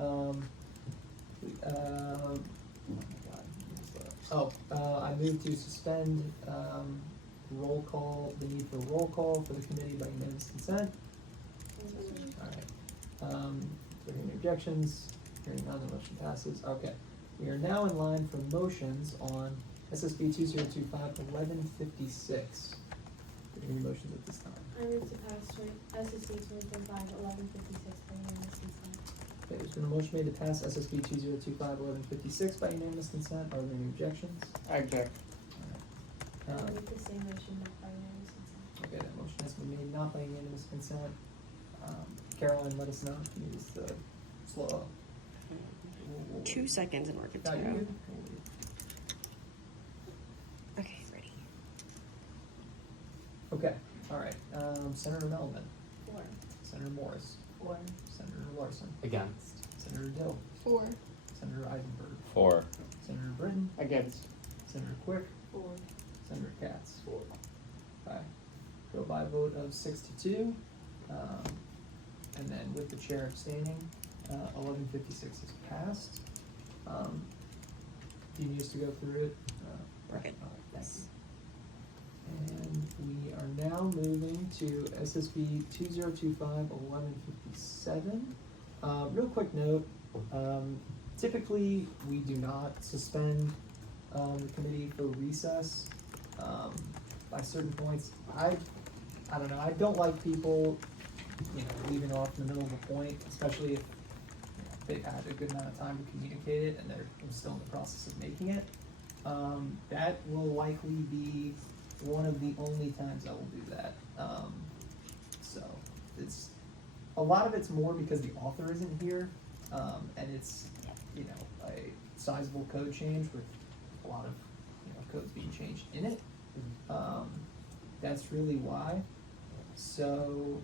I move to suspend roll call, the need for roll call for the committee by unanimous consent. Alright, are there any objections? Hearing none, the motion passes. Okay, we are now in line for motions on SSB 2025-1156. Are there any motions at this time? I move to pass SSB 2025-1156 by unanimous consent. Okay, there's been a motion made to pass SSB 2025-1156 by unanimous consent. Are there any objections? I object. I make the same motion, not by unanimous consent. Okay, that motion has been made not by unanimous consent. Carolyn, let us know if you need us to slow up. 2 seconds and we're good to No, you're go. good. Okay, ready. Okay, all right. Senator Melvin, 4. Senator Morris, 4. Senator Larson, Against. Senator Dill, 4. Senator Eisenberg, 4. Senator Britton, Against. Senator Quick, 4. Senator Katz. 4. Okay. Go by a vote of 6-2. And then with the chair abstaining, 1156 is passed. Do you need us to go through it? We're good. All right, thank you. And we are now moving to SSB 2025-1157. Real quick note, typically we do not suspend the committee for recess by certain points. I don't know, I don't like people, leaving off in the middle of a point, especially if they've had a good amount of time to communicate it and they're still in the process of making it. That will likely be one of the only times I will do that. So it's a lot of it's more because the author isn't here, and it's a sizable code change with a lot of codes being changed in it. That's really why. So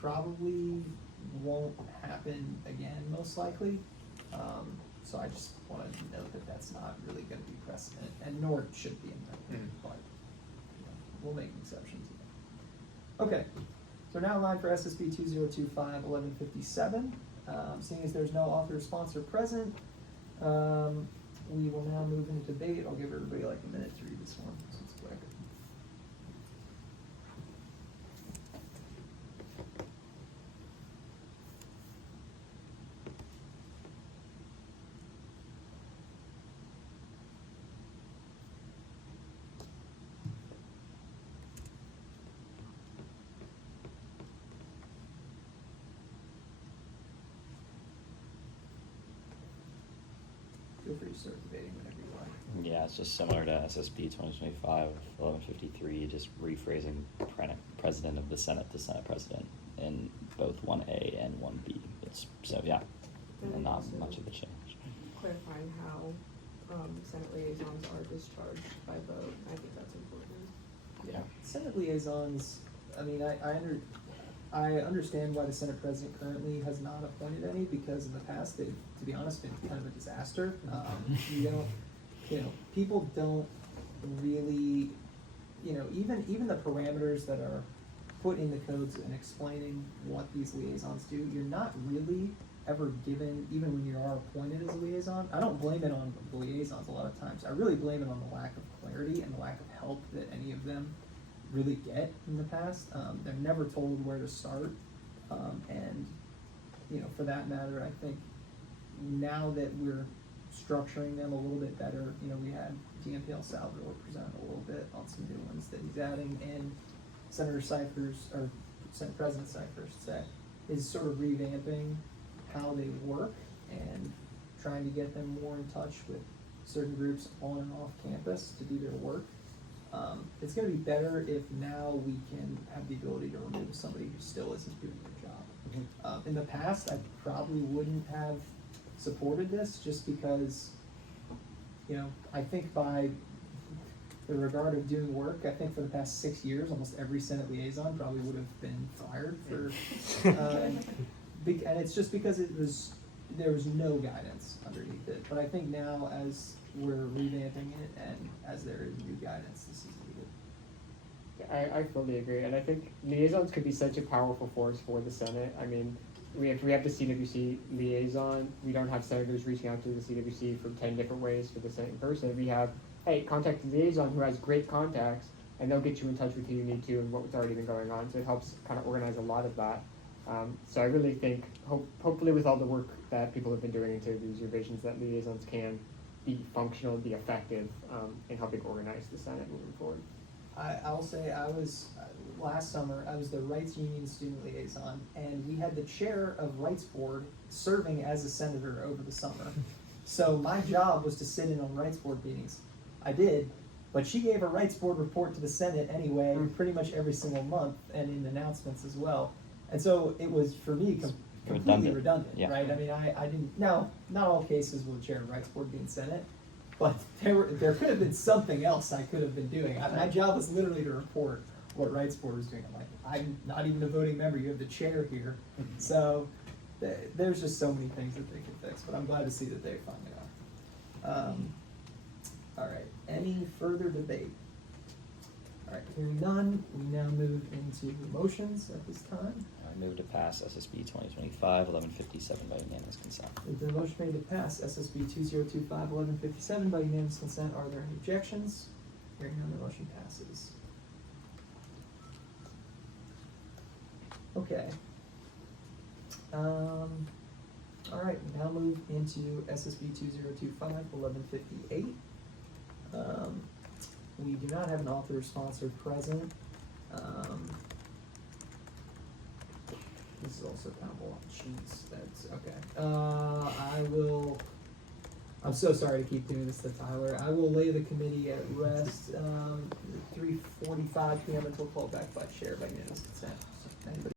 probably won't happen again, most likely. So I just wanted to note that that's not really going to be precedent, and nor it should be in there, but we'll make exceptions. Okay, so now line for SSB 2025-1157. Seeing as there's no author or sponsor present, we will now move into debate. I'll give everybody like a minute to read this one, so it's quick. Feel free to start debating whenever you like. Yeah, it's just similar to SSB 2025-1153, just rephrasing President of the Senate to Senate President in both 1A and 1B. So yeah, And not also much of a change. clarifying how Senate liaisons are discharged by vote. I think that's important. Yeah, Senate liaisons, I mean, I understand why the Senate President currently has not appointed any, because in the past they've, to be honest, been kind of a disaster. People don't really, even the parameters that are put in the codes and explaining what these liaisons do, you're not really ever given, even when you are appointed as a liaison. I don't blame it on the liaisons a lot of times. I really blame it on the lack of clarity and the lack of help that any of them really get in the past. They're never told where to start, and for that matter, I think now that we're structuring them a little bit better, we had DMPL Salvador present a little bit on some new ones that he's adding, and Senator Cyphers, or Senate President Cyphers, I should say, is sort of revamping how they work and trying to get them more in touch with certain groups on and off campus to do their work. It's going to be better if now we can have the ability to remove somebody who still isn't doing their job. In the past, I probably wouldn't have supported this just because, I think by the regard of doing work, I think for the past 6 years, almost every Senate liaison probably would have been fired for, and it's just because there was no guidance underneath it. But I think now, as we're revamping it and as there is new guidance, this is needed. I fully agree, and I think liaisons could be such a powerful force for the Senate. I mean, if we have the CWC liaison, we don't have senators reaching out to the CWC from 10 different ways for the same person. We have, hey, contact the liaison who has great contacts, and they'll get you in touch with who you need to and what's already been going on. So it helps kind of organize a lot of that. So I really think, hopefully with all the work that people have been doing into these revisions, that liaisons can be functional, be effective in helping organize the Senate moving forward. I'll say last summer, I was the Rights Union Student Liaison, and we had the chair of Rights Board serving as a senator over the summer. So my job was to sit in on Rights Board meetings. I did, but she gave a Rights Board report to the Senate anyway, pretty much every single month, and in announcements as well. And so it was, for me, completely redundant, yeah. right? I mean, I didn't, now, not all cases will the chair of Rights Board be in Senate, but there could have been something else I could have been doing. My job was literally to report what Rights Board was doing. I'm like, I'm not even a voting member, you have the chair here. So there's just so many things that they can fix, but I'm glad to see that they finally are. All right, any further debate? All right, hearing none, we now move into motions at this time. I move to pass SSB 2025-1157 by unanimous consent. There's been a motion made to pass SSB 2025-1157 by unanimous consent. Are there any objections? Hearing none, the motion passes. Okay. All right, we now move into SSB 2025-1158. We do not have an author or sponsor present. This is also kind of long sheets. That's okay. I'm so sorry to keep doing this to Tyler. I will lay the committee at rest 3:45 p.m. until called back by chair by unanimous consent. Anybody